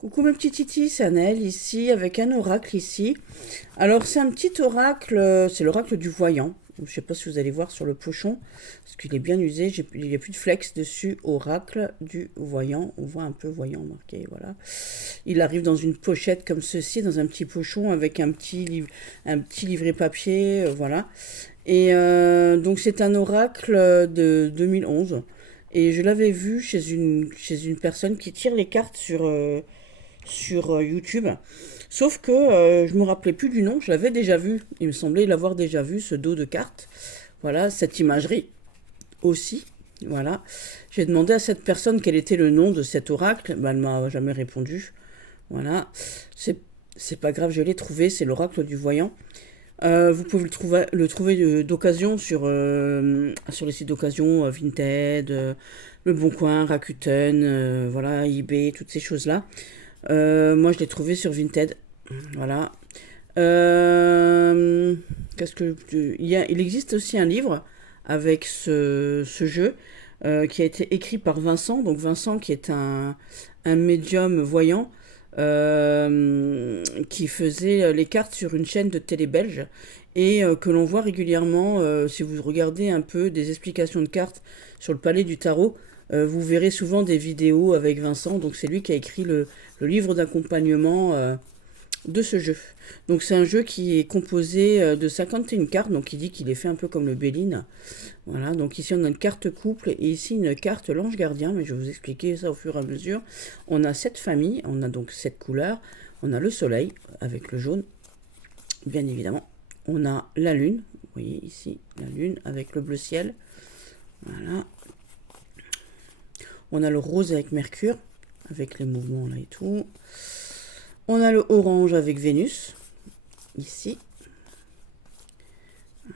Coucou ma petite Titi, c'est Annelle ici avec un oracle ici. Alors c'est un petit oracle, c'est l'oracle du voyant. Je sais pas si vous allez voir sur le pochon, parce qu'il est bien usé, il n'y a plus de flex dessus, oracle du voyant. On voit un peu voyant marqué, voilà. Il arrive dans une pochette comme ceci, dans un petit pochon avec un petit livret papier, voilà. Et donc c'est un oracle de 2011. Et je l'avais vu chez une personne qui tire les cartes sur YouTube. Sauf que je me rappelais plus du nom, je l'avais déjà vu. Il me semblait l'avoir déjà vu, ce dos de carte. Voilà, cette imagerie aussi. Voilà. J'ai demandé à cette personne quel était le nom de cet oracle. Ben, elle m'a jamais répondu. Voilà. C'est, c'est pas grave, je l'ai trouvé. C'est l'oracle du voyant. Vous pouvez le trouver d'occasion sur les sites d'occasion, Vinted, Le Bon Coin, Rakuten, voilà, eBay, toutes ces choses-là. Moi, je l'ai trouvé sur Vinted. Voilà. Euh, qu'est-ce que il existe aussi un livre avec ce jeu qui a été écrit par Vincent. Donc Vincent qui est un médium voyant qui faisait les cartes sur une chaîne de télé belge et que l'on voit régulièrement si vous regardez un peu des explications de cartes sur le palais du tarot. Vous verrez souvent des vidéos avec Vincent, donc c'est lui qui a écrit le livre d'accompagnement de ce jeu. Donc c'est un jeu qui est composé de 51 cartes, donc il dit qu'il est fait un peu comme le Béline. Voilà, donc ici on a une carte couple et ici une carte l'ange gardien, mais je vais vous expliquer ça au fur et à mesure. On a 7 familles, on a donc 7 couleurs. On a le soleil avec le jaune, bien évidemment. On a la lune, vous voyez ici la lune avec le bleu ciel. Voilà. On a le rose avec Mercure, avec les mouvements là et tout. On a le orange avec Vénus, ici.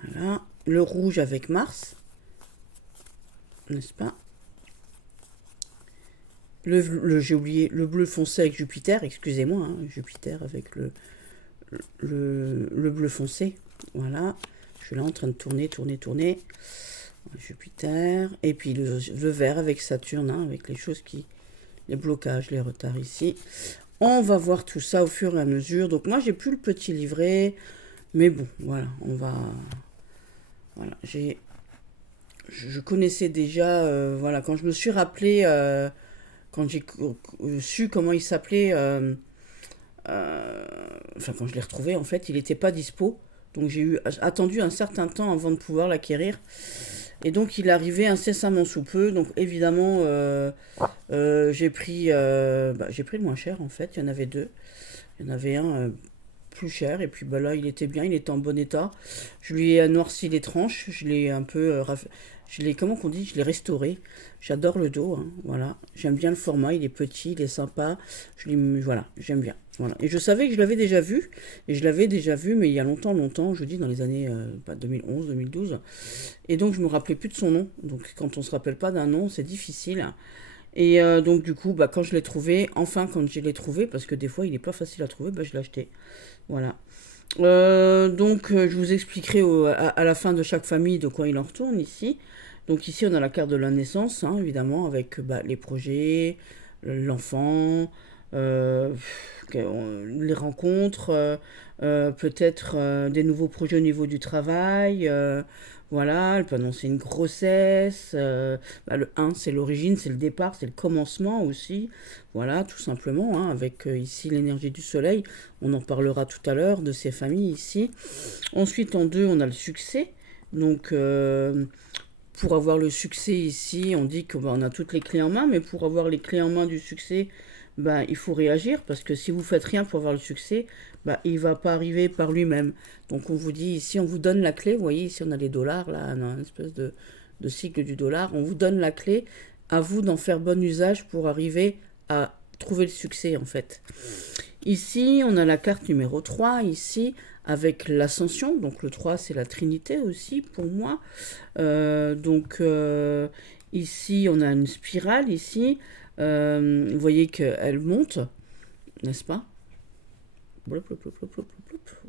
Voilà. Le rouge avec Mars, n'est-ce pas? J'ai oublié, le bleu foncé avec Jupiter, excusez-moi, hein, Jupiter avec le bleu foncé. Voilà. Je suis là en train de tourner. Jupiter. Et puis le vert avec Saturne, hein, avec les blocages, les retards ici. On va voir tout ça au fur et à mesure. Donc moi j'ai plus le petit livret, mais bon, voilà, voilà, je connaissais déjà, voilà, quand je me suis rappelé, quand j'ai su comment il s'appelait, enfin quand je l'ai retrouvé en fait, il n'était pas dispo. Donc j'ai attendu un certain temps avant de pouvoir l'acquérir. Et donc il arrivait incessamment sous peu. Donc évidemment, j'ai pris le moins cher en fait. Il y en avait deux. Il y en avait un plus cher et puis bah là il était bien, il était en bon état. Je lui ai noirci les tranches. Je l'ai un peu, je l'ai comment qu'on dit, je l'ai restauré. J'adore le dos, hein, voilà. J'aime bien le format. Il est petit, il est sympa. Voilà, j'aime bien. Voilà. Et je savais que je l'avais déjà vu, et je l'avais déjà vu, mais il y a longtemps, je dis dans les années 2011, 2012. Et donc je me rappelais plus de son nom. Donc quand on se rappelle pas d'un nom, c'est difficile. Et donc du coup, bah, quand je l'ai trouvé, enfin quand je l'ai trouvé, parce que des fois il est pas facile à trouver, bah, je l'ai acheté. Voilà. Je vous expliquerai à la fin de chaque famille de quoi il en retourne ici. Donc ici on a la carte de la naissance, hein, évidemment, avec bah, les projets, l'enfant, euh, les rencontres, peut-être des nouveaux projets au niveau du travail. Voilà, elle peut annoncer une grossesse. Bah, le 1, c'est l'origine, c'est le départ, c'est le commencement aussi. Voilà, tout simplement, hein, avec ici l'énergie du soleil. On en parlera tout à l'heure de ces familles ici. Ensuite, en 2, on a le succès. Donc, pour avoir le succès ici, on dit qu'on a toutes les clés en main, mais pour avoir les clés en main du succès, ben, il faut réagir parce que si vous faites rien pour avoir le succès, ben, il va pas arriver par lui-même. Donc on vous dit ici, on vous donne la clé. Vous voyez ici, on a les dollars là, on a une espèce de cycle du dollar. On vous donne la clé. À vous d'en faire bon usage pour arriver à trouver le succès en fait. Ici, on a la carte numéro 3 ici avec l'ascension. Donc le 3 c'est la Trinité aussi pour moi. Ici, on a une spirale ici. Vous voyez qu'elle monte, n'est-ce pas?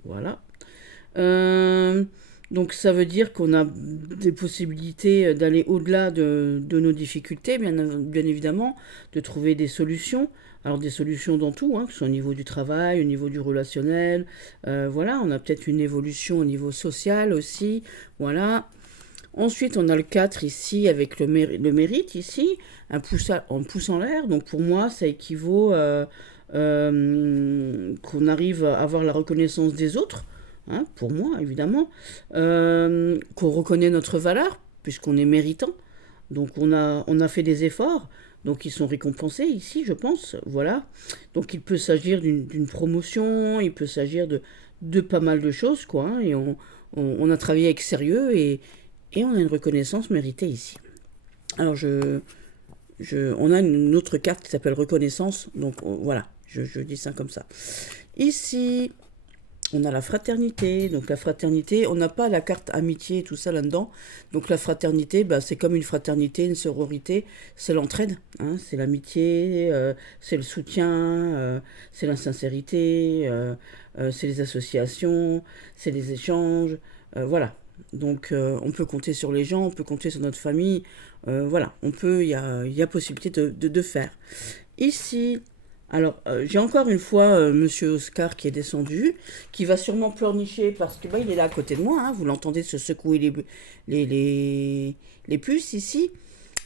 Voilà. Euh, donc ça veut dire qu'on a des possibilités d'aller au-delà de nos difficultés, bien évidemment, de trouver des solutions. Alors des solutions dans tout, hein, que ce soit au niveau du travail, au niveau du relationnel. Voilà, on a peut-être une évolution au niveau social aussi. Voilà. Ensuite, on a le 4 ici avec le mérite ici, un pouce en l'air. Donc pour moi, ça équivaut qu'on arrive à avoir la reconnaissance des autres, hein, pour moi évidemment, qu'on reconnaît notre valeur puisqu'on est méritant. Donc on a fait des efforts, donc ils sont récompensés ici, je pense, voilà. Donc il peut s'agir d'une promotion, il peut s'agir de pas mal de choses, quoi, hein, et on a travaillé avec sérieux et on a une reconnaissance méritée ici. Alors on a une autre carte qui s'appelle reconnaissance, donc voilà, je dis ça comme ça. Ici, on a la fraternité. Donc la fraternité, on n'a pas la carte amitié et tout ça là-dedans. Donc la fraternité, bah, c'est comme une fraternité, une sororité, c'est l'entraide, hein, c'est l'amitié, c'est le soutien, c'est la sincérité, c'est les associations, c'est les échanges, voilà. Donc on peut compter sur les gens, on peut compter sur notre famille, voilà, il y a possibilité de faire. Ici, alors, j'ai encore une fois Monsieur Oscar qui est descendu, qui va sûrement pleurnicher parce que bah, il est là à côté de moi, hein, vous l'entendez se secouer les, les, les puces ici.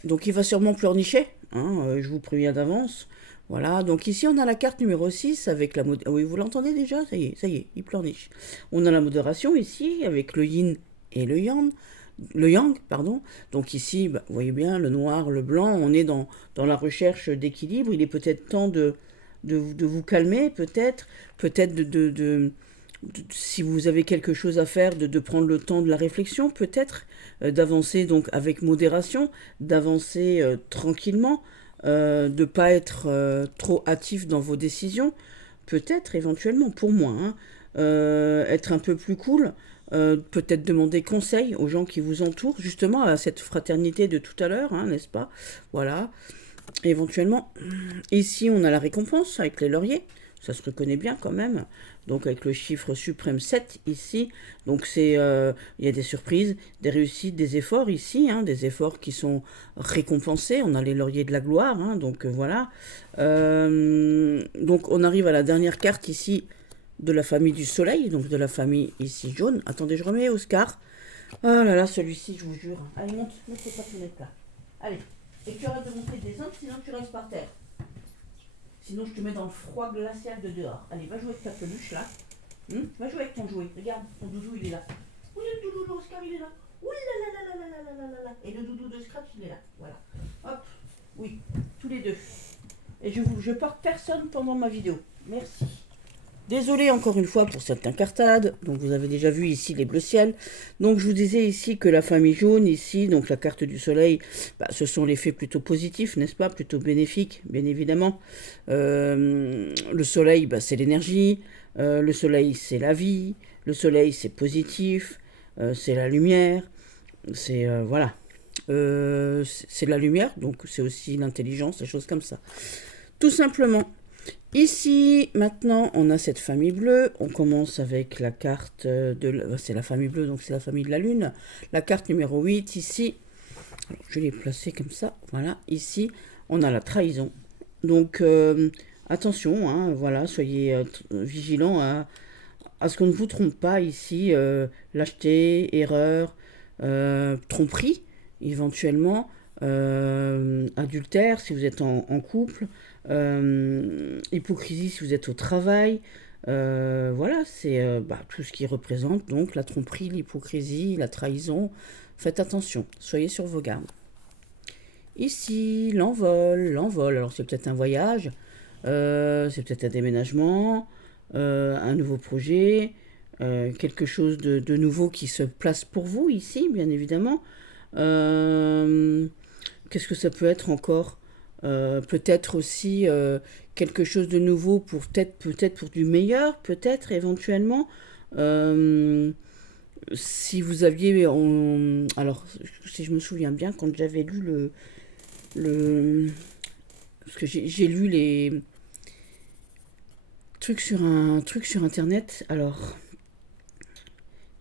Donc il va sûrement pleurnicher, hein, je vous préviens d'avance. Voilà, donc ici on a la carte numéro 6 avec la oui, vous l'entendez déjà, ça y est, il pleurniche. On a la modération ici avec le yin et le yang, pardon. Donc ici, bah, vous voyez bien, le noir, le blanc, on est dans la recherche d'équilibre. Il est peut-être temps de vous calmer, peut-être si vous avez quelque chose à faire, de prendre le temps de la réflexion, peut-être, d'avancer donc avec modération, d'avancer tranquillement, de ne pas être trop hâtif dans vos décisions, peut-être éventuellement pour moi, hein, être un peu plus cool, peut-être demander conseil aux gens qui vous entourent, justement à cette fraternité de tout à l'heure, hein, n'est-ce pas? Voilà, éventuellement. Ici, on a la récompense avec les lauriers. Ça se reconnaît bien quand même. Donc avec le chiffre suprême 7 ici. Donc il y a des surprises, des réussites, des efforts ici, hein, des efforts qui sont récompensés. On a les lauriers de la gloire, hein, donc voilà. Donc on arrive à la dernière carte ici de la famille du soleil, donc de la famille ici jaune. Attendez, je remets Oscar. Oh là là, celui-ci, je vous jure. Allez, monte tes papounettes là. Allez. Et tu arrêtes de monter des autres, sinon tu restes par terre. Sinon, je te mets dans le froid glacial de dehors. Allez, va jouer avec ta peluche là. Va jouer avec ton jouet. Regarde, ton doudou, il est là. Oui, le doudou d'Oscar, il est là. Ouh là là là là là là là là là. Et le doudou de Scratch, il est là. Voilà. Hop. Oui, tous les deux. Et je porte personne pendant ma vidéo. Merci. Désolé encore une fois pour cette incartade. Donc vous avez déjà vu ici les bleus ciels. Donc je vous disais ici que la famille jaune ici, donc la carte du soleil, bah, ce sont les faits plutôt positifs, n'est-ce pas? Plutôt bénéfiques, bien évidemment. Le soleil, bah, c'est l'énergie. Le soleil, c'est la vie. Le soleil, c'est positif. C'est la lumière. C'est voilà. C'est la lumière, donc c'est aussi l'intelligence, des choses comme ça. Tout simplement. Ici, maintenant, on a cette famille bleue. On commence avec la carte c'est la famille bleue, donc c'est la famille de la Lune. La carte numéro 8, ici. Alors, je l'ai placée comme ça. Voilà, ici, on a la trahison. Donc, attention, hein, voilà, soyez vigilants à ce qu'on ne vous trompe pas ici. Lâcheté, erreur, tromperie, éventuellement. Adultère si vous êtes en couple, hypocrisie si vous êtes au travail, voilà, c'est bah, tout ce qui représente donc la tromperie, l'hypocrisie, la trahison. Faites attention, soyez sur vos gardes. Ici, l'envol, alors c'est peut-être un voyage, c'est peut-être un déménagement, un nouveau projet, quelque chose de nouveau qui se place pour vous ici, bien évidemment. Qu'est-ce que ça peut être encore? Peut-être aussi quelque chose de nouveau pour peut-être pour du meilleur, peut-être éventuellement. Euh, Si vous aviez, alors si je me souviens bien, quand j'avais lu le, parce que j'ai lu les trucs sur un truc sur internet. Alors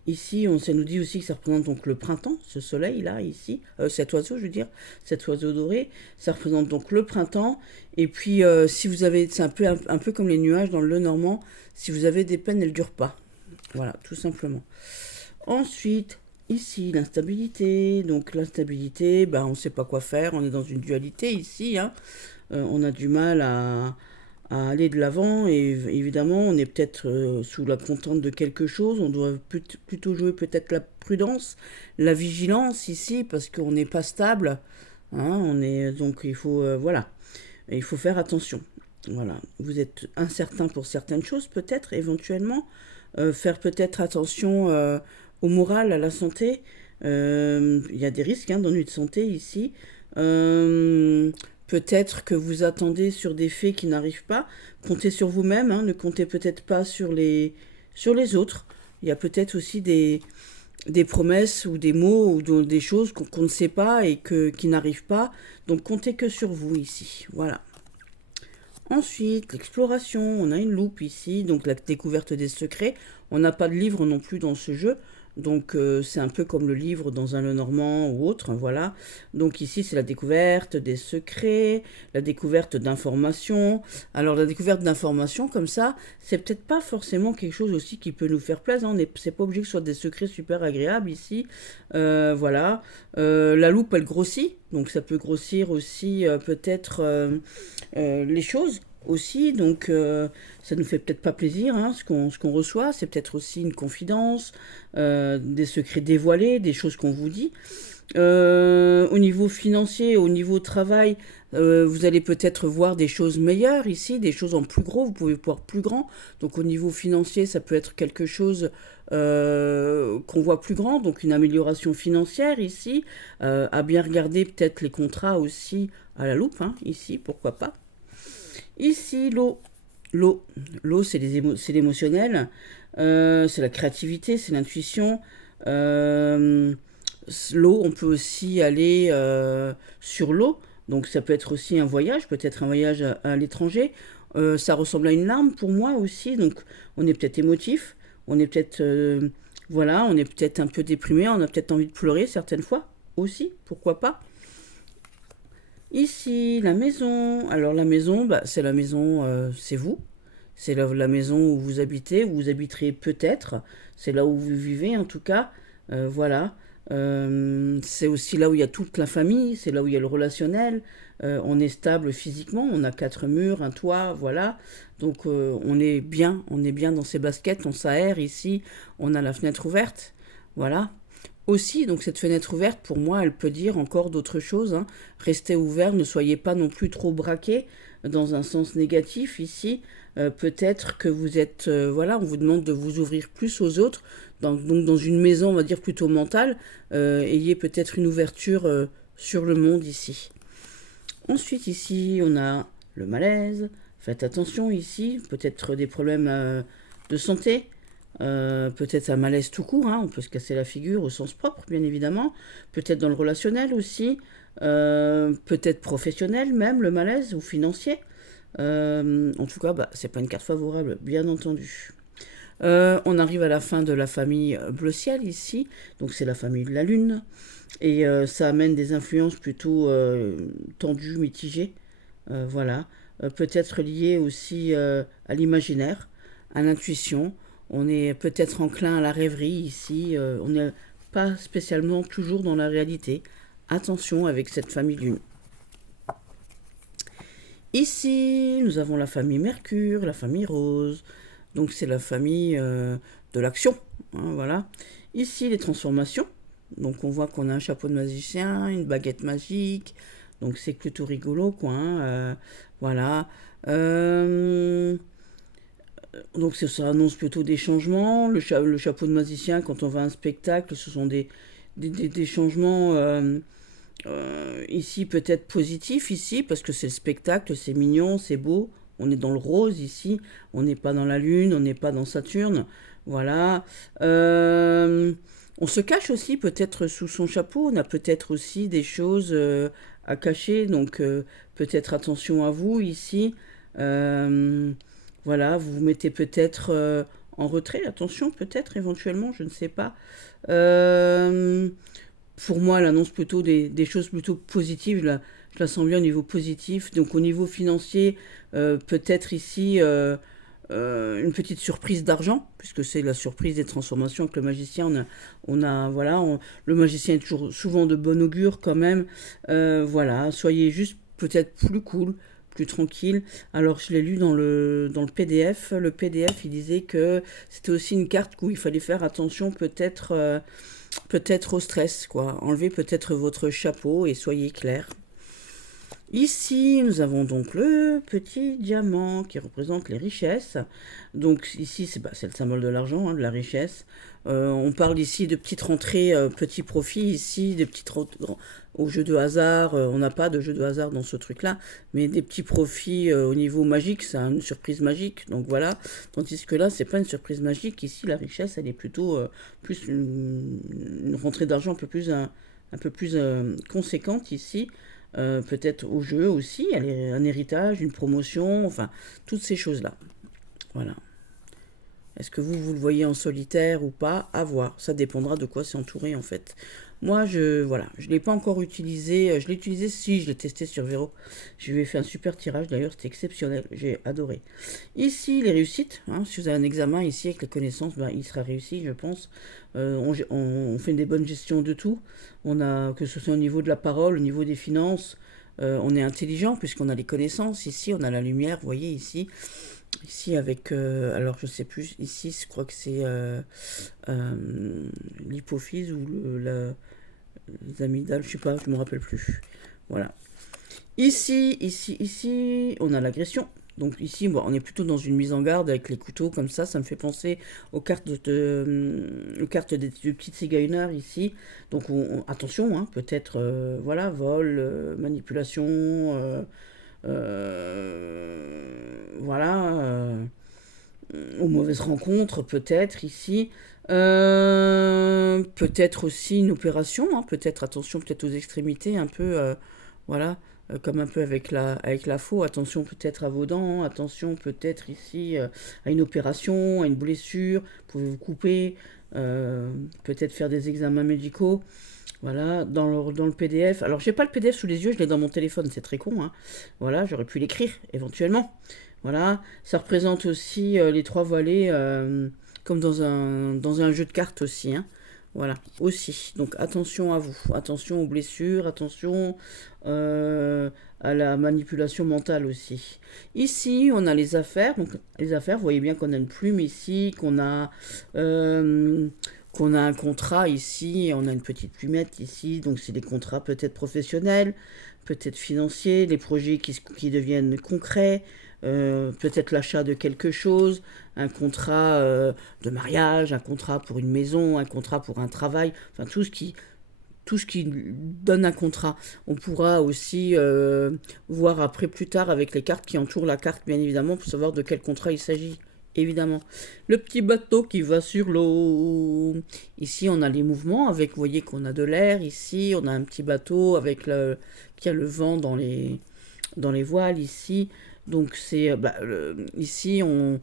Ici, ça nous dit aussi que ça représente donc le printemps, ce soleil-là, ici, cet oiseau, je veux dire, cet oiseau doré, ça représente donc le printemps. Et puis, si vous avez, c'est un peu comme les nuages dans le Lenormand, si vous avez des peines, elles ne durent pas. Voilà, tout simplement. Ensuite, ici, l'instabilité. Donc, l'instabilité, ben, on ne sait pas quoi faire, on est dans une dualité ici, hein. On a du mal à aller de l'avant et évidemment on est peut-être sous la contrainte de quelque chose, on doit plutôt jouer peut-être la prudence, la vigilance ici parce qu'on n'est pas stable, hein, on est donc il faut voilà, il faut faire attention. Voilà, vous êtes incertain pour certaines choses peut-être éventuellement, faire peut-être attention au moral, à la santé. Il y a des risques hein, d'ennui de santé ici. Euh, Peut-être que vous attendez sur des faits qui n'arrivent pas. Comptez sur vous-même, hein, ne comptez peut-être pas sur les autres. Il y a peut-être aussi des promesses ou des mots ou des choses qu'on ne sait pas et qui n'arrivent pas. Donc comptez que sur vous ici. Voilà. Ensuite, l'exploration. On a une loupe ici, donc la découverte des secrets. On n'a pas de livre non plus dans ce jeu. Donc c'est un peu comme le livre dans un Lenormand ou autre, voilà. Donc ici c'est la découverte des secrets, la découverte d'informations. Alors la découverte d'informations comme ça, c'est peut-être pas forcément quelque chose aussi qui peut nous faire plaisir. C'est pas obligé que ce soit des secrets super agréables ici. Voilà. La loupe elle grossit, donc ça peut grossir aussi peut-être les choses aussi, donc ça nous fait peut-être pas plaisir hein, ce qu'on reçoit, c'est peut-être aussi une confidence, des secrets dévoilés, des choses qu'on vous dit. Au niveau financier, au niveau travail, vous allez peut-être voir des choses meilleures ici, des choses en plus gros, vous pouvez voir plus grand. Donc au niveau financier, ça peut être quelque chose qu'on voit plus grand, donc une amélioration financière ici, à bien regarder peut-être les contrats aussi à la loupe, hein, ici, pourquoi pas. Ici, l'eau. L'eau, l'eau c'est l'émotionnel, c'est la créativité, c'est l'intuition. Euh, L'eau, on peut aussi aller sur l'eau, donc ça peut être aussi un voyage, peut-être un voyage à l'étranger. Ça ressemble à une larme pour moi aussi, donc on est peut-être émotif, on est peut-être voilà, on est peut-être un peu déprimé, on a peut-être envie de pleurer certaines fois aussi, pourquoi pas. Ici, la maison. Alors la maison, bah, c'est la maison, c'est vous. C'est la maison où vous habitez, où vous habiterez peut-être. C'est là où vous vivez en tout cas. Voilà. C'est aussi là où il y a toute la famille, c'est là où il y a le relationnel. On est stable physiquement, on a quatre murs, un toit, voilà. Donc on est bien dans ses baskets, on s'aère ici, on a la fenêtre ouverte, voilà. Aussi, donc cette fenêtre ouverte, pour moi, elle peut dire encore d'autres choses, hein. Restez ouvert, ne soyez pas non plus trop braqué dans un sens négatif ici. Peut-être que vous êtes, voilà, on vous demande de vous ouvrir plus aux autres. Donc dans une maison, on va dire plutôt mentale, ayez peut-être une ouverture sur le monde ici. Ensuite, ici, on a le malaise. Faites attention ici, peut-être des problèmes de santé, peut-être un malaise tout court, hein, on peut se casser la figure au sens propre, bien évidemment. Peut-être dans le relationnel aussi, peut-être professionnel même, le malaise, ou financier. En tout cas, bah, c'est pas une carte favorable, bien entendu. On arrive à la fin de la famille bleu ciel ici, donc c'est la famille de la lune, et ça amène des influences plutôt tendues, mitigées, voilà. Peut-être liées aussi à l'imaginaire, à l'intuition. On est peut-être enclin à la rêverie ici, on n'est pas spécialement toujours dans la réalité. Attention avec cette famille lune. Ici, nous avons la famille Mercure, la famille Rose. Donc c'est la famille de l'action, hein, voilà. Ici, les transformations. Donc on voit qu'on a un chapeau de magicien, une baguette magique. Donc c'est plutôt rigolo, quoi, hein, voilà. Euh, donc ça annonce plutôt des changements. Le chapeau de magicien, quand on va à un spectacle, ce sont des changements ici peut-être positifs, ici, parce que c'est le spectacle, c'est mignon, c'est beau. On est dans le rose ici, on n'est pas dans la Lune, on n'est pas dans Saturne. Voilà. On se cache aussi peut-être sous son chapeau, on a peut-être aussi des choses à cacher, donc peut-être attention à vous ici. Euh, voilà, vous vous mettez peut-être en retrait. Attention, peut-être, éventuellement, je ne sais pas. Euh, pour moi, elle annonce plutôt des choses plutôt positives. Je la sens bien au niveau positif. Donc au niveau financier, peut-être ici une petite surprise d'argent, puisque c'est la surprise des transformations avec le magicien. Voilà, le magicien est toujours souvent de bon augure quand même. Voilà, soyez juste peut-être plus cool, plus tranquille. Alors je l'ai lu dans le PDF. Le PDF, il disait que c'était aussi une carte où il fallait faire attention peut-être au stress, quoi. Enlevez peut-être votre chapeau et soyez clair. Ici, nous avons donc le petit diamant qui représente les richesses. Donc ici, c'est le symbole de l'argent, hein, de la richesse. On parle ici de petites rentrées, petits profits ici, des petites au jeu de hasard. On n'a pas de jeu de hasard dans ce truc-là, mais des petits profits au niveau magique, c'est une surprise magique. Donc voilà. Tandis que là, c'est pas une surprise magique. Ici, la richesse, elle est plutôt plus une rentrée d'argent un peu plus conséquente ici. Peut-être au jeu aussi, un héritage, une promotion, enfin, toutes ces choses-là. Voilà. Est-ce que vous le voyez en solitaire ou pas? À voir. Ça dépendra de quoi c'est entouré en fait. Moi, voilà, je ne l'ai pas encore utilisé. Je l'ai utilisé si je l'ai testé sur Vero. Je lui ai fait un super tirage d'ailleurs, c'était exceptionnel. J'ai adoré. Ici, les réussites. Hein, si vous avez un examen ici avec les connaissances, ben, il sera réussi, je pense. On fait des bonnes gestions de tout. Que ce soit au niveau de la parole, au niveau des finances. On est intelligent puisqu'on a les connaissances. Ici, on a la lumière. Vous voyez ici. Ici avec, alors je sais plus, ici je crois que c'est l'hypophyse ou les amygdales, je sais pas, je me rappelle plus. Voilà. Ici, on a l'agression. Donc ici, bon, on est plutôt dans une mise en garde avec les couteaux comme ça me fait penser aux cartes aux cartes des petites zigeuners ici. Donc attention, hein, peut-être, voilà, vol, manipulation, voilà, aux mauvaises rencontres, peut-être ici. Peut-être aussi une opération, hein, peut-être attention, peut-être aux extrémités, un peu, voilà, comme un peu avec la faux, attention peut-être à vos dents, attention peut-être ici à une opération, à une blessure, vous pouvez vous couper, peut-être faire des examens médicaux. Voilà, dans le PDF. Alors, j'ai pas le PDF sous les yeux, je l'ai dans mon téléphone, c'est très con, hein. Voilà, j'aurais pu l'écrire, éventuellement. Voilà, ça représente aussi les trois volets, comme dans un jeu de cartes aussi, hein. Voilà, aussi. Donc, attention à vous, attention aux blessures, attention à la manipulation mentale aussi. Ici, on a les affaires. Donc, les affaires, vous voyez bien qu'on a une plume ici, euh, qu'on a un contrat ici, on a une petite plumette ici, donc c'est des contrats peut-être professionnels, peut-être financiers, les projets qui deviennent concrets, peut-être l'achat de quelque chose, un contrat de mariage, un contrat pour une maison, un contrat pour un travail, enfin tout ce qui donne un contrat. On pourra aussi voir après plus tard avec les cartes qui entourent la carte, bien évidemment, pour savoir de quel contrat il s'agit. Évidemment. Le petit bateau qui va sur l'eau. Ici, on a les mouvements avec, vous voyez qu'on a de l'air. Ici, on a un petit bateau qui a le vent dans les voiles. Ici, donc ici, on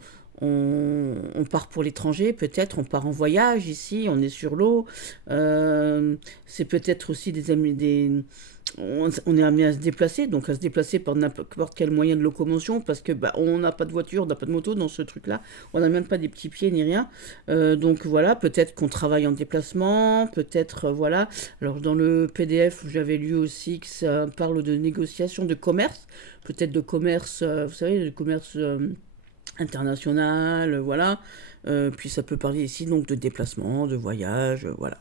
part pour l'étranger, peut-être, on part en voyage ici, on est sur l'eau. C'est peut-être aussi des amis, on est amené à se déplacer, donc à se déplacer par n'importe quel moyen de locomotion, parce que on n'a pas de voiture, on n'a pas de moto dans ce truc-là, on n'a même pas des petits pieds ni rien. Donc voilà, peut-être qu'on travaille en déplacement, peut-être voilà. Alors dans le PDF, j'avais lu aussi que ça parle de négociation, de commerce, peut-être de commerce, vous savez, de commerce international, voilà. Puis ça peut parler ici donc de déplacement, de voyage, voilà.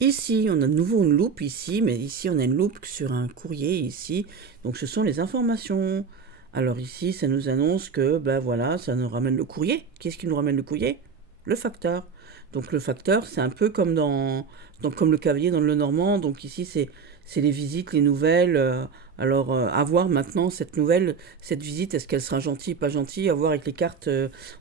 Ici, on a de nouveau une loupe ici, mais ici on a une loupe sur un courrier ici. Donc ce sont les informations. Alors ici, ça nous annonce que, voilà, ça nous ramène le courrier. Qu'est-ce qui nous ramène le courrier? Le facteur. Donc le facteur, c'est un peu comme comme le cavalier dans le Normand. Donc ici, c'est les visites, les nouvelles. Alors à voir maintenant cette visite, est-ce qu'elle sera gentille, pas gentille? À voir avec les cartes,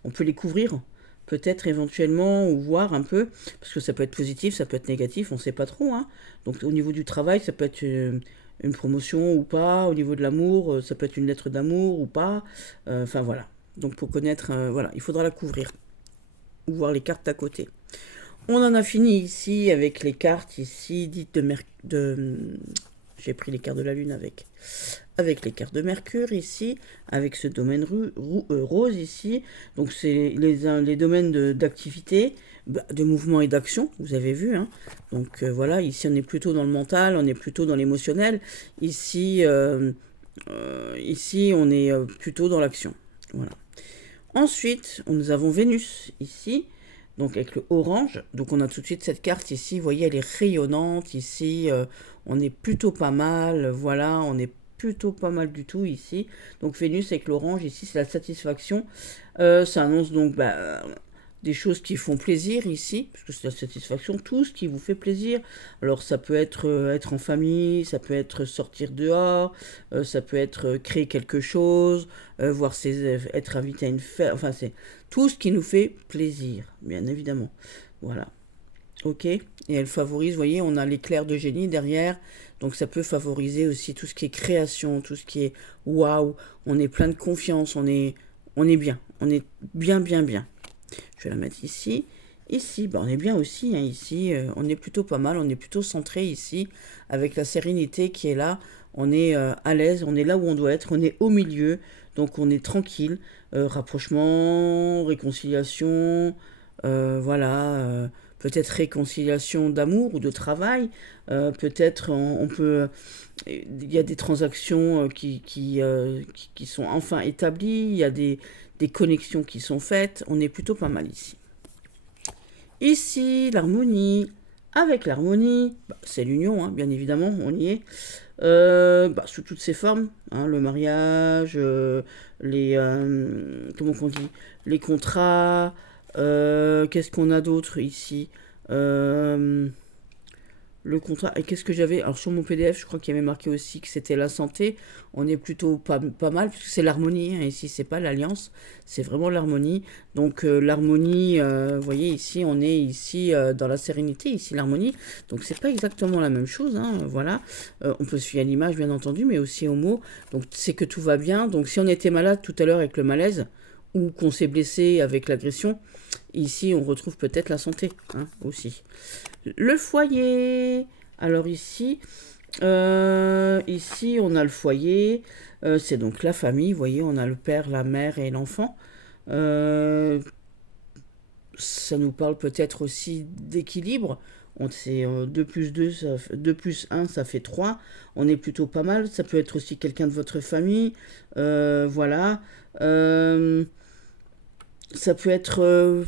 on peut les couvrir peut-être éventuellement, ou voir un peu, parce que ça peut être positif, ça peut être négatif, on ne sait pas trop, hein. Donc au niveau du travail, ça peut être une promotion ou pas, au niveau de l'amour, ça peut être une lettre d'amour ou pas, enfin voilà. Donc pour connaître, voilà, il faudra la couvrir. ou voir les cartes à côté. On en a fini ici avec les cartes ici dites j'ai pris les cartes de la lune avec les cartes de Mercure ici, avec ce domaine rose ici. Donc c'est les domaines d'activité, de mouvement et d'action, vous avez vu. Hein. Donc voilà, ici on est plutôt dans le mental, on est plutôt dans l'émotionnel. Ici on est plutôt dans l'action. Voilà. Ensuite, nous avons Vénus ici, donc avec le orange. Donc on a tout de suite cette carte ici, vous voyez, elle est rayonnante ici. On est plutôt pas mal, voilà, on est plutôt pas mal du tout ici. Donc Vénus avec l'orange ici, c'est la satisfaction. Ça annonce donc des choses qui font plaisir ici, parce que c'est la satisfaction, tout ce qui vous fait plaisir. Alors ça peut être en famille, ça peut être sortir dehors, ça peut être créer quelque chose, être invité à une fête, enfin c'est tout ce qui nous fait plaisir, bien évidemment. Voilà. Ok. Et elle favorise, vous voyez, on a l'éclair de génie derrière, donc ça peut favoriser aussi tout ce qui est création, tout ce qui est waouh, on est plein de confiance, on est bien, on est bien, bien, bien. Je vais la mettre ici. Ici, on est bien aussi. Hein, ici, on est plutôt pas mal. On est plutôt centré ici, avec la sérénité qui est là. On est à l'aise. On est là où on doit être. On est au milieu. Donc, on est tranquille. Rapprochement, réconciliation. Voilà. Peut-être réconciliation d'amour ou de travail. Peut-être on peut. Il y a des transactions qui sont enfin établies. Il y a des connexions qui sont faites. On est plutôt pas mal ici. Ici, l'harmonie. Avec l'harmonie, c'est l'union, hein, bien évidemment, on y est. Sous toutes ses formes, hein, le mariage, comment on dit, les contrats. Qu'est-ce qu'on a d'autre ici? Le contrat. Et qu'est-ce que j'avais? Alors sur mon PDF, je crois qu'il y avait marqué aussi que c'était la santé. On est plutôt pas mal, puisque c'est l'harmonie. Hein, ici, c'est pas l'alliance, c'est vraiment l'harmonie. Donc l'harmonie, vous voyez, ici, on est ici dans la sérénité, ici l'harmonie. Donc c'est pas exactement la même chose. Hein, voilà. On peut se fier à l'image, bien entendu, mais aussi au mot. Donc c'est que tout va bien. Donc si on était malade tout à l'heure avec le malaise, ou qu'on s'est blessé avec l'agression, ici on retrouve peut-être la santé, hein, aussi. Le foyer. Alors ici, ici on a le foyer. C'est donc la famille. Vous voyez, on a le père, la mère et l'enfant. Ça nous parle peut-être aussi d'équilibre. C'est 2 plus 2, 2 plus 1, ça fait 3. On est plutôt pas mal. Ça peut être aussi quelqu'un de votre famille. Voilà. Ça peut être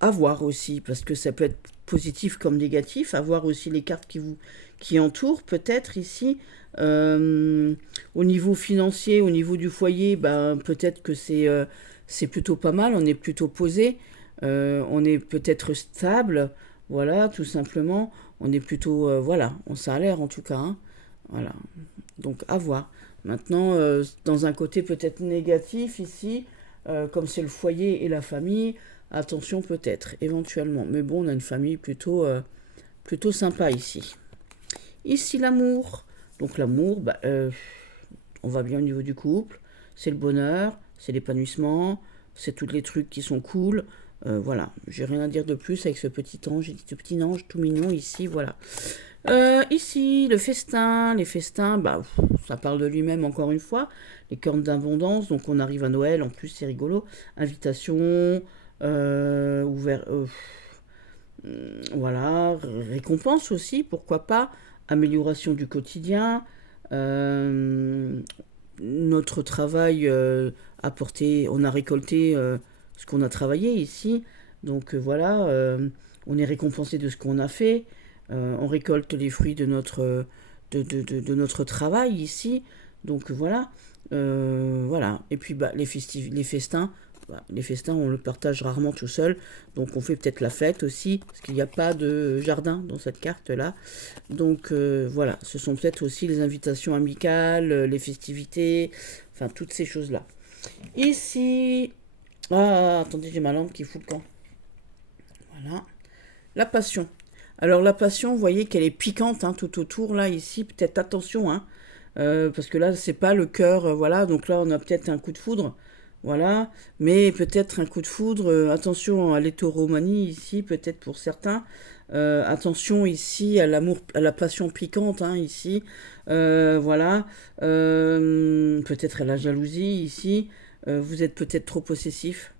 à voir aussi, parce que ça peut être positif comme négatif, à voir aussi les cartes qui entourent peut-être ici. Au niveau financier, au niveau du foyer, peut-être que c'est plutôt pas mal, on est plutôt posé, on est peut-être stable, voilà, tout simplement. On est plutôt, voilà, ça a l'air en tout cas, hein, voilà. Donc à voir. Maintenant, dans un côté peut-être négatif ici, comme c'est le foyer et la famille, attention peut-être, éventuellement. Mais bon, on a une famille plutôt sympa ici. Ici, l'amour. Donc l'amour, on va bien au niveau du couple. C'est le bonheur, c'est l'épanouissement, c'est tous les trucs qui sont cool. Voilà, j'ai rien à dire de plus avec ce petit ange, ce petit ange tout mignon ici, voilà. Ici, le festin, les festins, ça parle de lui-même encore une fois. Les cornes d'abondance, donc on arrive à Noël, en plus c'est rigolo. Invitation, voilà, récompense aussi, pourquoi pas. Amélioration du quotidien. Notre travail apporté, on a récolté ce qu'on a travaillé ici. Donc voilà, on est récompensé de ce qu'on a fait. On récolte les fruits de de notre travail ici. Donc voilà. Voilà. Et puis les festins. Les festins, on le partage rarement tout seul. Donc on fait peut-être la fête aussi, parce qu'il n'y a pas de jardin dans cette carte-là. Donc voilà, ce sont peut-être aussi les invitations amicales, les festivités, enfin toutes ces choses-là. Ici... Ah, attendez, j'ai ma lampe qui fout le camp. Voilà. La passion. Alors la passion, vous voyez qu'elle est piquante, hein, tout autour, là, ici. Peut-être attention, hein, parce que là, c'est pas le cœur, voilà. Donc là, on a peut-être un coup de foudre. voilà, mais peut-être un coup de foudre, attention à l'éthoromanie ici, peut-être pour certains. Attention ici à l'amour, à la passion piquante, hein, ici. Voilà. Peut-être à la jalousie ici. Vous êtes peut-être trop possessif,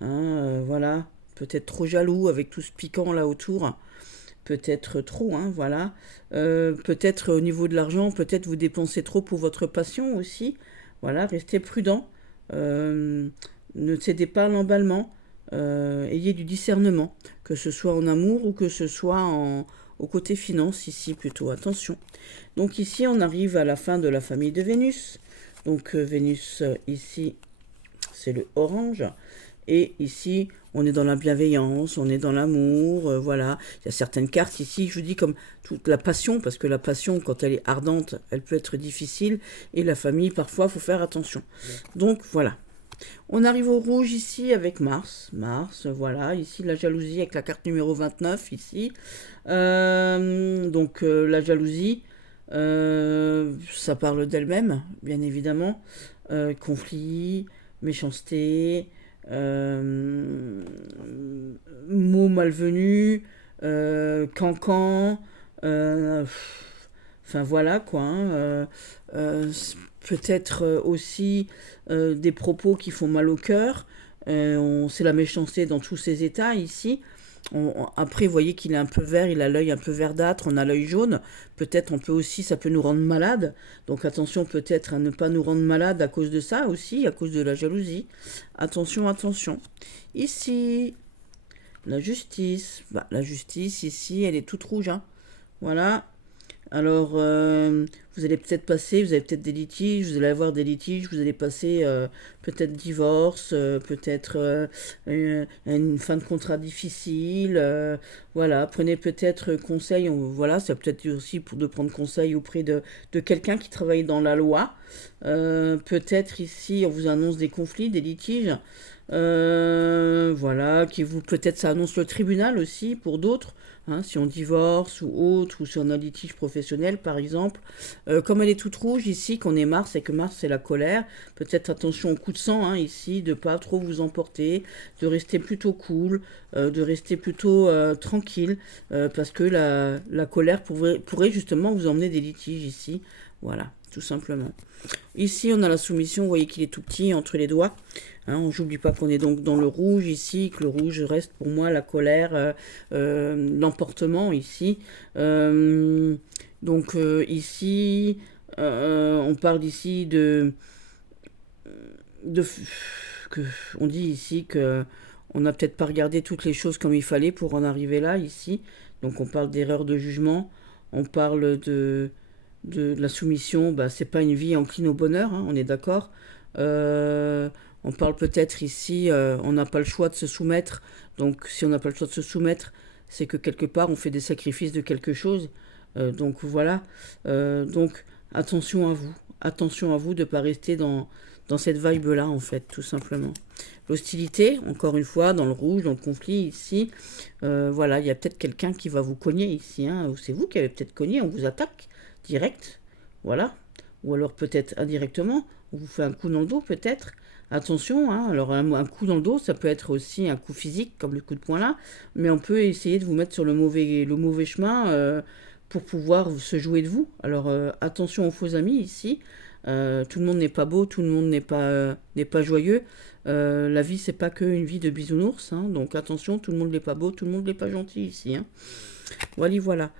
hein, voilà. Peut-être trop jaloux avec tout ce piquant là autour. Peut-être trop, hein, voilà. Peut-être au niveau de l'argent, peut-être vous dépensez trop pour votre passion aussi. Voilà, restez prudent. Euh, Ne cédez pas à l'emballement. Ayez du discernement, que ce soit en amour ou que ce soit au côté finance, ici plutôt. Attention. Donc ici, on arrive à la fin de la famille de Vénus. Donc Vénus, ici, c'est le orange. Et ici, on est dans la bienveillance, on est dans l'amour, voilà. Il y a certaines cartes ici, je vous dis comme toute la passion, parce que la passion, quand elle est ardente, elle peut être difficile. Et la famille, parfois, il faut faire attention. Donc voilà. On arrive au rouge ici avec Mars. Mars, voilà. Ici, la jalousie avec la carte numéro 29, ici. La jalousie, ça parle d'elle-même, bien évidemment. Conflit, méchanceté, euh, mots malvenus, cancan, enfin voilà quoi, hein, peut-être aussi des propos qui font mal au cœur. C'est la méchanceté dans tous ses états ici. Après, vous voyez qu'il est un peu vert, il a l'œil un peu verdâtre, on a l'œil jaune. Peut-être on peut aussi, ça peut nous rendre malade. Donc attention peut-être à ne pas nous rendre malade à cause de ça aussi, à cause de la jalousie. Attention, attention. Ici, la justice. Bah, la justice, ici, elle est toute rouge, hein. Voilà. Alors, vous allez peut-être passer, vous avez peut-être des litiges, vous allez avoir des litiges, vous allez passer peut-être divorce, peut-être une fin de contrat difficile. Voilà, prenez peut-être conseil, voilà, ça peut être aussi pour de prendre conseil auprès de quelqu'un qui travaille dans la loi. Peut-être ici, on vous annonce des conflits, des litiges. Voilà, qui vous peut-être ça annonce le tribunal aussi pour d'autres. Hein, si on divorce ou autre, ou si on a un litige professionnel par exemple. Comme elle est toute rouge ici, qu'on est Mars, et que Mars c'est la colère, peut-être attention au coup de sang hein, ici, de pas trop vous emporter, de rester plutôt cool, de rester plutôt tranquille, parce que la colère pourrait justement vous emmener des litiges ici. Voilà, tout simplement. Ici, on a la soumission, vous voyez qu'il est tout petit entre les doigts. Hein, j'oublie pas qu'on est donc dans le rouge ici, que le rouge reste pour moi la colère, l'emportement ici. Ici, on parle ici de que on dit ici que on n'a peut-être pas regardé toutes les choses comme il fallait pour en arriver là ici. Donc on parle d'erreur de jugement, on parle de la soumission, bah, c'est pas une vie encline au bonheur, hein, on est d'accord. On parle peut-être ici, on n'a pas le choix de se soumettre. Donc si on n'a pas le choix de se soumettre, c'est que quelque part on fait des sacrifices de quelque chose. Donc voilà. Donc attention à vous. Attention à vous de ne pas rester dans cette vibe-là, en fait, tout simplement. L'hostilité, encore une fois, dans le rouge, dans le conflit, ici. Voilà, il y a peut-être quelqu'un qui va vous cogner ici. Hein, ou c'est vous qui avez peut-être cogné, on vous attaque direct. Voilà. Ou alors peut-être indirectement, on vous fait un coup dans le dos, peut-être. Attention, hein, alors un coup dans le dos, ça peut être aussi un coup physique, comme le coup de poing là, mais on peut essayer de vous mettre sur le mauvais chemin pour pouvoir se jouer de vous. Alors attention aux faux amis ici. Tout le monde n'est pas beau, tout le monde n'est pas joyeux. La vie, c'est pas que une vie de bisounours, hein, donc attention, tout le monde n'est pas beau, tout le monde n'est pas gentil ici. Hein. Voilà, voilà.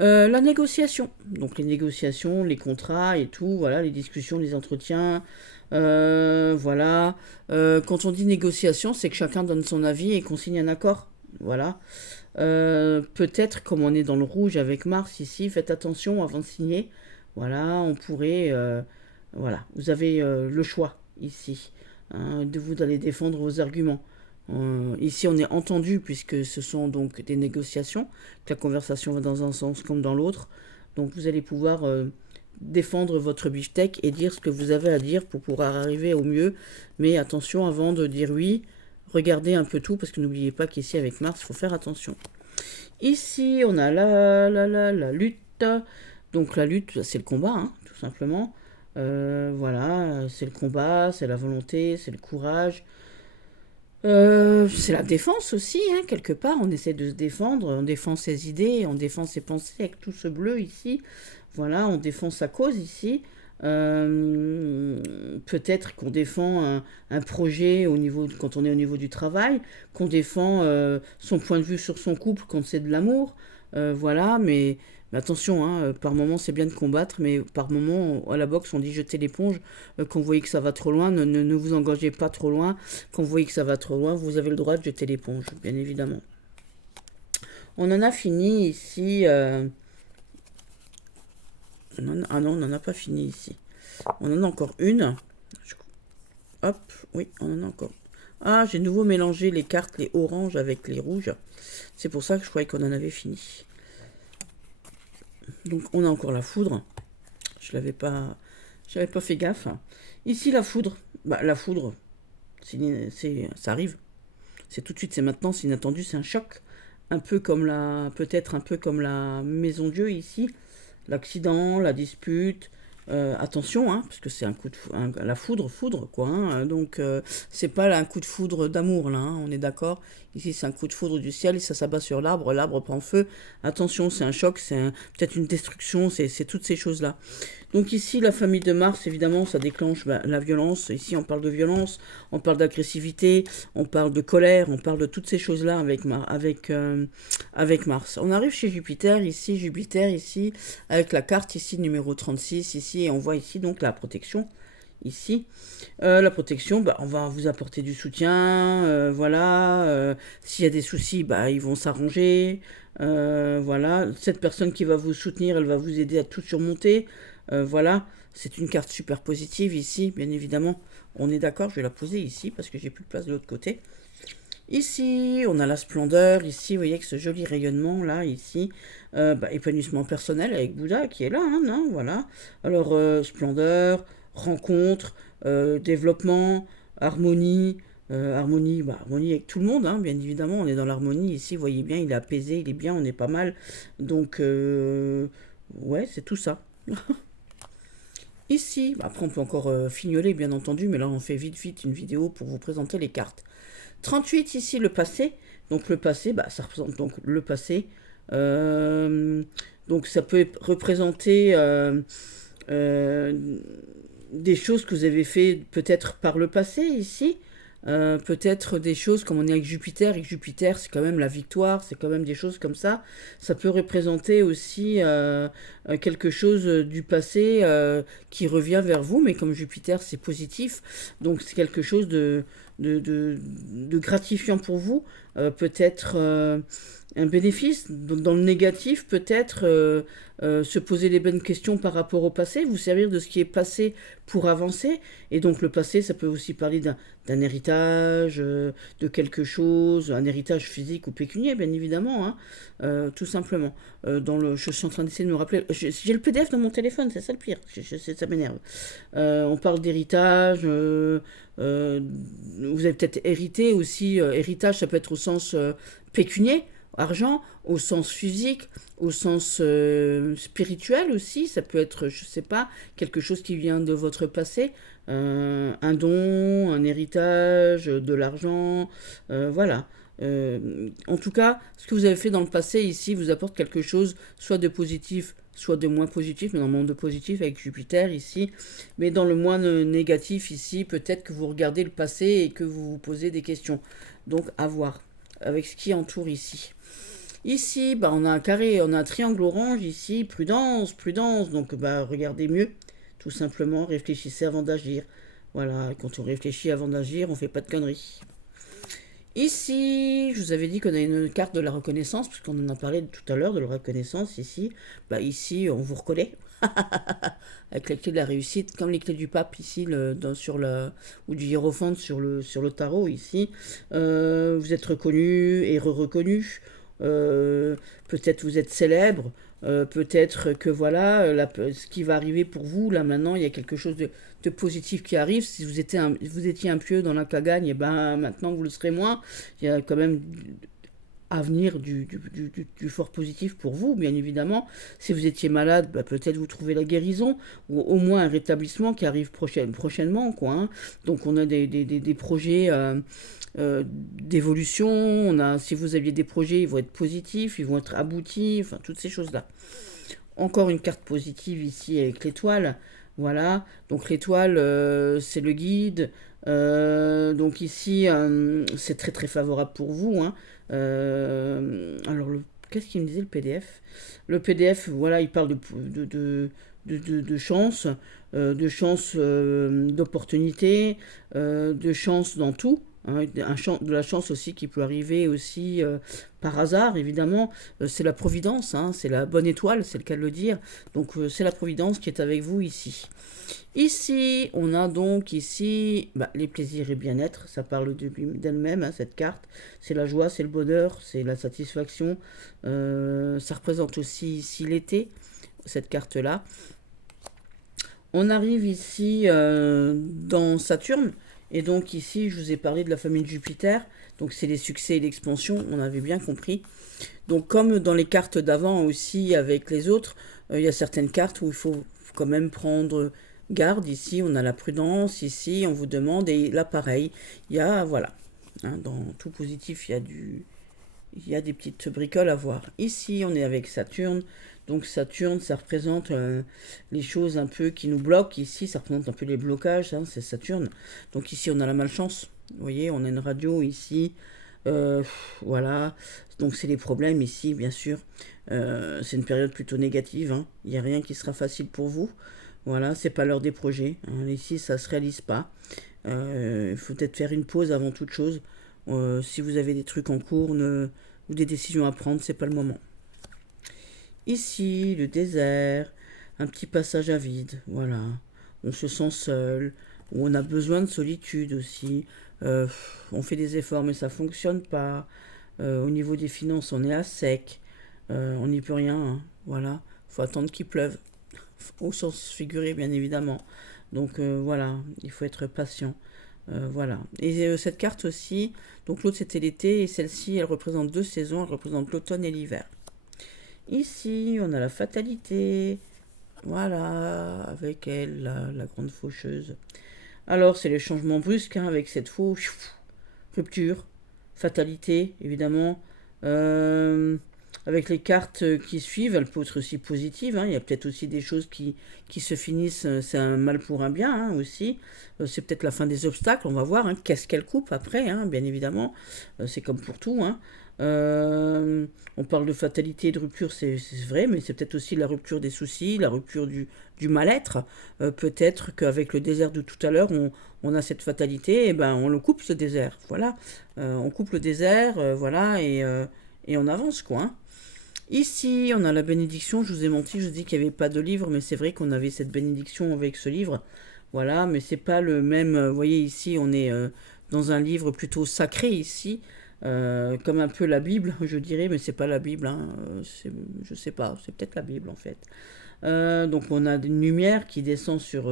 La négociation, donc les négociations, les contrats et tout, voilà, les discussions, les entretiens, voilà. Quand on dit négociation, c'est que chacun donne son avis et qu'on signe un accord, voilà. Peut-être, comme on est dans le rouge avec Mars ici, faites attention avant de signer, voilà, on pourrait, voilà, vous avez le choix ici, hein, de vous d'aller défendre vos arguments. Ici, on est entendu puisque ce sont donc des négociations, que la conversation va dans un sens comme dans l'autre. Donc, vous allez pouvoir défendre votre beefsteak et dire ce que vous avez à dire pour pouvoir arriver au mieux. Mais attention, avant de dire oui, regardez un peu tout parce que n'oubliez pas qu'ici, avec Mars, il faut faire attention. Ici, on a la lutte. Donc, la lutte, c'est le combat, hein, tout simplement. Voilà, c'est le combat, c'est la volonté, c'est le courage. C'est la défense aussi, hein, quelque part. On essaie de se défendre, on défend ses idées, on défend ses pensées avec tout ce bleu ici. Voilà, on défend sa cause ici. Peut-être qu'on défend un projet quand on est au niveau du travail, qu'on défend son point de vue sur son couple quand c'est de l'amour. Voilà, mais attention, hein, par moment c'est bien de combattre, mais par moment à la boxe on dit jeter l'éponge. Quand vous voyez que ça va trop loin, ne vous engagez pas trop loin. Quand vous voyez que ça va trop loin, vous avez le droit de jeter l'éponge, bien évidemment. On en a fini ici. Ah non, on n'en a pas fini ici. On en a encore une. Hop, oui, on en a encore. Ah, j'ai de nouveau mélangé les cartes, les oranges avec les rouges. C'est pour ça que je croyais qu'on en avait fini. Donc on a encore la foudre. J'avais pas fait gaffe. Ici la foudre. Bah la foudre, ça arrive. C'est tout de suite, c'est maintenant, c'est inattendu, c'est un choc. Peut-être un peu comme la maison Dieu ici. L'accident, la dispute. Attention, hein, parce que c'est un coup de la foudre, quoi. Hein, donc, c'est pas là, un coup de foudre d'amour, là, hein, on est d'accord. Ici, c'est un coup de foudre du ciel et ça s'abat sur l'arbre. L'arbre prend feu. Attention, c'est un choc, peut-être une destruction, c'est toutes ces choses-là. Donc ici, la famille de Mars, évidemment, ça déclenche la violence. Ici, on parle de violence, on parle d'agressivité, on parle de colère, on parle de toutes ces choses-là avec Mars. On arrive chez Jupiter, ici, avec la carte ici, numéro 36, ici, et on voit ici donc la protection. Ici, la protection, bah, on va vous apporter du soutien, voilà. S'il y a des soucis, bah, ils vont s'arranger. Voilà, cette personne qui va vous soutenir, elle va vous aider à tout surmonter. Voilà, c'est une carte super positive ici, bien évidemment. On est d'accord, je vais la poser ici parce que j'ai plus de place de l'autre côté. Ici, on a la splendeur. Ici, vous voyez que ce joli rayonnement là, ici, épanouissement personnel avec Bouddha qui est là, hein, non, voilà. Alors, splendeur, rencontre, développement, harmonie. Harmonie avec tout le monde, hein, bien évidemment. On est dans l'harmonie ici, vous voyez bien, il est apaisé, il est bien, on est pas mal. Donc, ouais, c'est tout ça. Ici, après on peut encore fignoler bien entendu, mais là on fait vite une vidéo pour vous présenter les cartes. 38 ici le passé, donc le passé, bah, ça représente donc le passé. Euh, donc ça peut représenter des choses que vous avez fait peut-être par le passé ici. Peut-être des choses comme on est avec Jupiter c'est quand même la victoire, c'est quand même des choses comme ça. Ça peut représenter aussi quelque chose du passé qui revient vers vous, mais comme Jupiter c'est positif, donc c'est quelque chose de gratifiant pour vous. Peut-être un bénéfice, donc dans le négatif peut-être se poser les bonnes questions par rapport au passé, vous servir de ce qui est passé pour avancer. Et donc le passé, ça peut aussi parler d'un héritage, de quelque chose, un héritage physique ou pécunier, bien évidemment, hein, tout simplement. Je suis en train d'essayer de me rappeler. J'ai le PDF dans mon téléphone, c'est ça le pire. Ça m'énerve. On parle d'héritage. Vous avez peut-être hérité aussi. Héritage, ça peut être au sens pécunier, argent, au sens physique, au sens spirituel aussi. Ça peut être, je sais pas, quelque chose qui vient de votre passé. Un don, un héritage, de l'argent, voilà. En tout cas, ce que vous avez fait dans le passé ici vous apporte quelque chose, soit de positif, soit de moins positif, mais dans le monde de positif avec Jupiter ici, mais dans le moins négatif ici, peut-être que vous regardez le passé et que vous vous posez des questions. Donc à voir avec ce qui entoure ici. Ici, bah, on a un carré, on a un triangle orange ici, prudence, donc bah, regardez mieux, tout simplement, réfléchissez avant d'agir. Voilà, quand on réfléchit avant d'agir, on fait pas de conneries. Ici, je vous avais dit qu'on a une carte de la reconnaissance, puisqu'on en a parlé tout à l'heure de la reconnaissance ici. Bah ici, on vous reconnaît. Avec les clés de la réussite, comme les clés du pape ici, ou du hiérophante sur le tarot ici. Vous êtes reconnu et re-reconnu. Peut-être vous êtes célèbre. Peut-être que voilà, ce qui va arriver pour vous, là maintenant, il y a quelque chose de positif qui arrive. Si vous étiez un pieux dans la cagagne, et ben maintenant vous le serez moins. Il y a quand même avenir du fort positif pour vous, bien évidemment. Si vous étiez malade, bah, peut-être vous trouvez la guérison, ou au moins un rétablissement qui arrive prochainement, quoi, hein. Donc on a des projets d'évolution, si vous aviez des projets, ils vont être positifs, ils vont être aboutis, enfin toutes ces choses-là. Encore une carte positive ici avec l'étoile. Voilà, donc l'étoile, c'est le guide. Donc ici, c'est très très favorable pour vous, hein. Alors, qu'est-ce qu'il me disait le PDF? Le PDF, voilà, il parle de chance, d'opportunité, de chance dans tout, hein, de la chance aussi qui peut arriver aussi par hasard, évidemment. C'est la providence, hein, c'est la bonne étoile, c'est le cas de le dire. Donc c'est la providence qui est avec vous ici. Ici, on a donc ici les plaisirs et bien-être, ça parle d'elle-même, hein, cette carte. C'est la joie, c'est le bonheur, c'est la satisfaction. Ça représente aussi ici l'été, cette carte-là. On arrive ici dans Saturne, et donc ici, je vous ai parlé de la famille de Jupiter. Donc c'est les succès et l'expansion, on avait bien compris. Donc comme dans les cartes d'avant aussi avec les autres, il y a certaines cartes où il faut quand même prendre garde. Ici, on a la prudence, ici, on vous demande, et là pareil, il y a, voilà, hein, dans tout positif, il y a des petites bricoles à voir. Ici, on est avec Saturne. Donc Saturne, ça représente les choses un peu qui nous bloquent. Ici, ça représente un peu les blocages, hein, c'est Saturne. Donc ici, on a la malchance. Vous voyez, on a une radio ici. Voilà. Donc c'est les problèmes ici, bien sûr. C'est une période plutôt négative, hein. Il n'y a rien qui sera facile pour vous. Voilà, c'est pas l'heure des projets, hein. Ici, ça se réalise pas. Il faut peut-être faire une pause avant toute chose. Si vous avez des trucs en cours ou des décisions à prendre, c'est pas le moment. Ici, le désert, un petit passage à vide, voilà. On se sent seul, ou on a besoin de solitude aussi. Euh, on fait des efforts, mais ça fonctionne pas. Au niveau des finances, on est à sec. On n'y peut rien, hein. Voilà. Faut attendre qu'il pleuve. Au sens figuré, bien évidemment. Donc voilà, il faut être patient. Voilà. Et cette carte aussi, donc l'autre c'était l'été, et celle-ci, elle représente deux saisons, elle représente l'automne et l'hiver. Ici, on a la fatalité. Voilà, avec elle, la grande faucheuse. Alors, c'est le changement brusque, hein, avec cette fauche. Rupture, fatalité, évidemment. Euh, Avec les cartes qui suivent, elles peuvent être aussi positives, hein. Il y a peut-être aussi des choses qui se finissent, c'est un mal pour un bien, hein, aussi. C'est peut-être la fin des obstacles, on va voir, hein, qu'est-ce qu'elle coupe après, hein, bien évidemment. C'est comme pour tout, hein. On parle de fatalité et de rupture, c'est vrai, mais c'est peut-être aussi la rupture des soucis, la rupture du mal-être. Peut-être qu'avec le désert de tout à l'heure, on a cette fatalité, et ben on le coupe ce désert, voilà. On coupe le désert, voilà, et on avance, quoi, hein. Ici, on a la bénédiction. Je vous ai menti, je vous dis qu'il n'y avait pas de livre, mais c'est vrai qu'on avait cette bénédiction avec ce livre. Voilà, mais c'est pas le même. Vous voyez, ici, on est dans un livre plutôt sacré, ici, comme un peu la Bible, je dirais, mais c'est pas la Bible, hein. Je sais pas, c'est peut-être la Bible en fait. Donc on a une lumière qui descend sur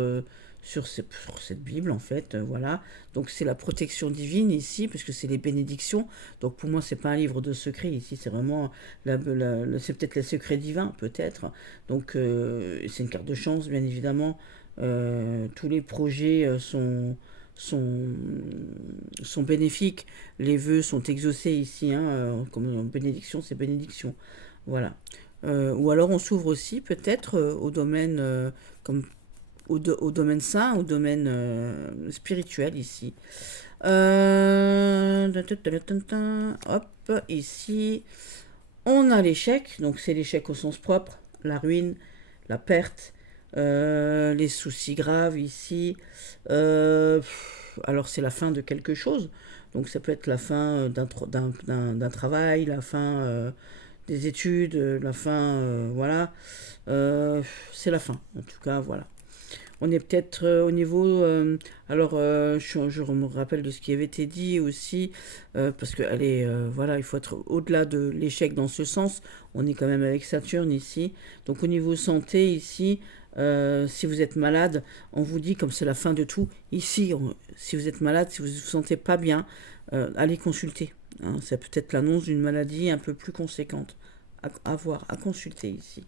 cette Bible en fait, voilà. Donc c'est la protection divine ici, puisque c'est les bénédictions. Donc pour moi c'est pas un livre de secrets ici, c'est vraiment c'est peut-être les secrets divins peut-être. Donc c'est une carte de chance bien évidemment. Tous les projets sont, sont bénéfiques, les vœux sont exaucés ici, hein, comme bénédiction c'est bénédiction. Voilà. Ou alors on s'ouvre aussi peut-être au domaine comme au domaine saint, au domaine spirituel ici. Hop, ici, on a l'échec, donc c'est l'échec au sens propre, la ruine, la perte, les soucis graves ici. Alors c'est la fin de quelque chose, donc ça peut être la fin d'un travail, la fin des études, la fin, voilà. C'est la fin, en tout cas, voilà. On est peut-être au niveau. Alors, je me rappelle de ce qui avait été dit aussi, parce que, allez, voilà, il faut être au-delà de l'échec dans ce sens. On est quand même avec Saturne ici. Donc, au niveau santé, ici, si vous êtes malade, on vous dit, comme c'est la fin de tout, ici, si vous êtes malade, si vous ne vous sentez pas bien, allez consulter. Hein, c'est peut-être l'annonce d'une maladie un peu plus conséquente. À voir, à consulter ici.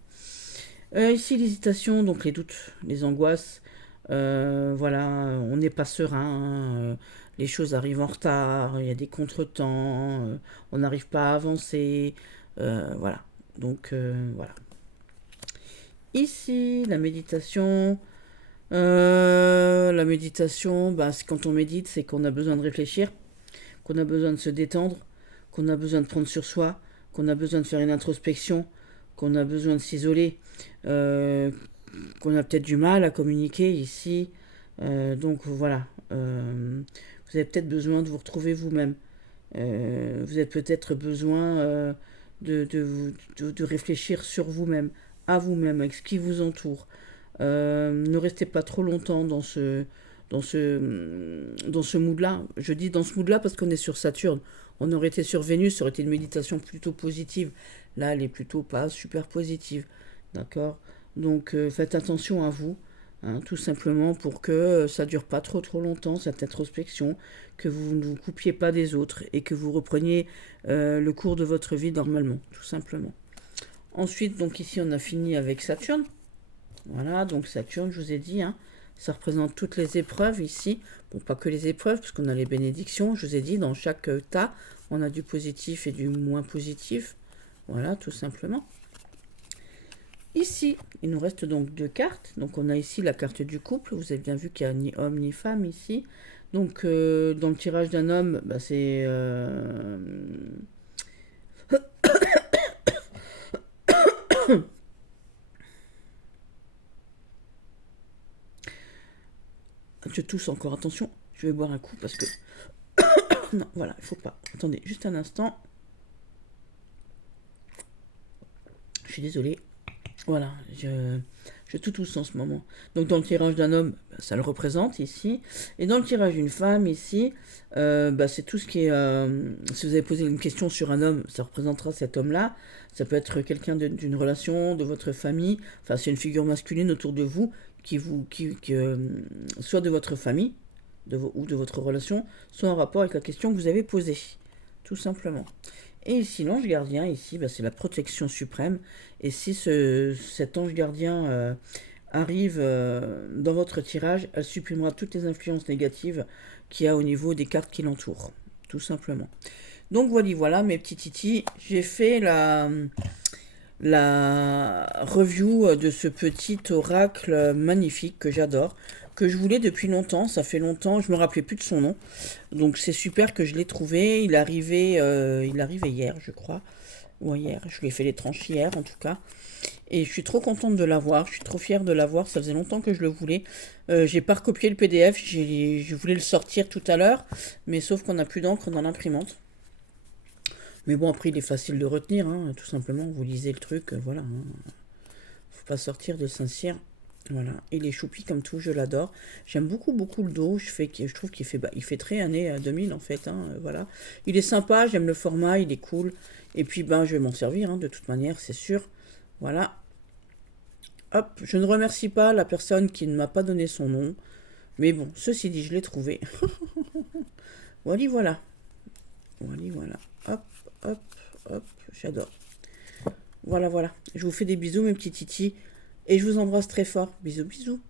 Ici, l'hésitation, donc les doutes, les angoisses. Voilà, on n'est pas serein. Les choses arrivent en retard, il y a des contretemps, on n'arrive pas à avancer. Voilà. Donc, voilà. Ici, la méditation, bah, quand on médite, c'est qu'on a besoin de réfléchir, qu'on a besoin de se détendre, qu'on a besoin de prendre sur soi, qu'on a besoin de faire une introspection, qu'on a besoin de s'isoler, euh, qu'on a peut-être du mal à communiquer ici. Donc voilà, vous avez peut-être besoin de vous retrouver vous-même. Vous avez peut-être besoin de réfléchir sur vous-même, à vous-même, avec ce qui vous entoure. Ne restez pas trop longtemps dans ce mood-là. Je dis dans ce mood-là parce qu'on est sur Saturne. On aurait été sur Vénus, ça aurait été une méditation plutôt positive. Là, elle est plutôt pas super positive. D'accord. Donc, faites attention à vous. Hein, tout simplement pour que ça dure pas trop longtemps, cette introspection, que vous ne vous coupiez pas des autres et que vous repreniez le cours de votre vie normalement, tout simplement. Ensuite, donc ici, on a fini avec Saturne. Voilà, donc Saturne, je vous ai dit, hein, ça représente toutes les épreuves ici. Bon, pas que les épreuves, parce qu'on a les bénédictions. Je vous ai dit, dans chaque tas, on a du positif et du moins positif. Voilà, tout simplement. Ici, il nous reste donc deux cartes. Donc, on a ici la carte du couple. Vous avez bien vu qu'il n'y a ni homme ni femme ici. Donc, dans le tirage d'un homme, bah, c'est... Je tousse encore, attention. Je vais boire un coup parce que... Non, voilà, il faut pas. Attendez, juste un instant. Je suis désolée. Voilà, je tout tousse en ce moment. Donc dans le tirage d'un homme, bah, ça le représente ici. Et dans le tirage d'une femme ici, bah, c'est tout ce qui est... si vous avez posé une question sur un homme, ça représentera cet homme-là. Ça peut être quelqu'un d'une relation, de votre famille. Enfin, c'est une figure masculine autour de vous, soit de votre famille, ou de votre relation, soit en rapport avec la question que vous avez posée. Tout simplement. Et ici, l'ange gardien, ici, bah, c'est la protection suprême. Et si cet ange gardien arrive dans votre tirage, elle supprimera toutes les influences négatives qu'il y a au niveau des cartes qui l'entourent. Tout simplement. Donc voilà mes petits titis. J'ai fait la review de ce petit oracle magnifique que j'adore, que je voulais depuis longtemps. Ça fait longtemps, je me rappelais plus de son nom. Donc c'est super que je l'ai trouvé. Il arrivait hier, je crois. Ou hier, je lui ai fait les tranches hier en tout cas. Et je suis trop contente de l'avoir, je suis trop fière de l'avoir, ça faisait longtemps que je le voulais. J'ai pas recopié le PDF, je voulais le sortir tout à l'heure, mais sauf qu'on n'a plus d'encre dans l'imprimante. Mais bon, après il est facile de retenir, hein, tout simplement, vous lisez le truc, voilà. Hein. Faut pas sortir de Saint-Cyr. Voilà, il est choupi comme tout, je l'adore. J'aime beaucoup le dos, je trouve qu'il fait, il fait très année 2000 en fait, hein, voilà. Il est sympa, j'aime le format, il est cool. Et puis je vais m'en servir, hein, de toute manière, c'est sûr. Voilà. Hop, je ne remercie pas la personne qui ne m'a pas donné son nom. Mais bon, ceci dit, je l'ai trouvé. Voilà. Voilà. Hop, hop, hop, j'adore. Voilà. Je vous fais des bisous, mes petits titis. Et je vous embrasse très fort. Bisous.